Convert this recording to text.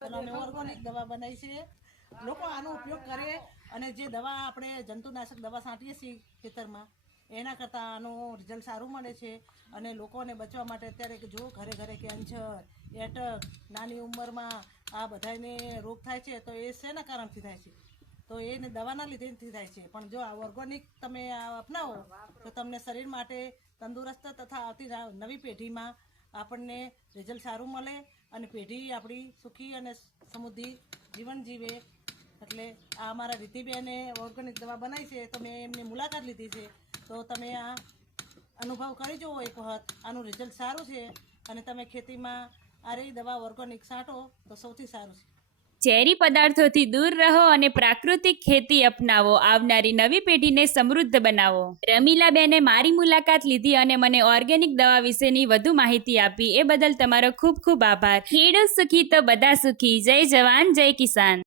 અમે ઓર્ગેનિક દવા બનાવી છે. લોકો આનો ઉપયોગ કરે અને જે દવા આપણે જંતુનાશક દવા છાંટીએ છીએ ખેતરમાં એના કરતાં આનું રિઝલ્ટ સારું મળે છે. અને લોકોને બચવા માટે અત્યારે જો ઘરે ઘરે કેન્સર, એટક, નાની ઉંમરમાં આ બધાને રોગ થાય છે તો એ શેના કારણથી થાય છે? તો એને દવાના લીધેથી થાય છે. પણ જો આ ઓર્ગેનિક તમે અપનાવો તો તમને શરીર માટે તંદુરસ્ત તથા આવતી નવી પેઢીમાં આપણને રિઝલ્ટ સારું મળે અને પેઢી આપણી સુખી અને સમૃદ્ધિ જીવન જીવે. એટલે આ અમારા રીતિબેને ઓર્ગેનિક દવા બનાવી છે તો મેં એમની મુલાકાત લીધી છે. તો તમે આ અનુભવ કરી જુઓ એક વખત. આનું રિઝલ્ટ સારું છે અને તમે ખેતીમાં આ રહી દવા ઓર્ગેનિક છાંટો તો સૌથી સારું છે. ઝેરી પદાર્થોથી દૂર રહો અને પ્રાકૃતિક ખેતી અપનાવો. આવનારી નવી પેઢીને સમૃદ્ધ બનાવો. રમીલાબેને મારી મુલાકાત લીધી અને મને ઓર્ગેનિક દવા વિશેની વધુ માહિતી આપી. એ બદલ તમારો ખૂબ ખૂબ આભાર. ખેડૂત સુખી તો બધા સુખી. જય જવાન જય કિસાન.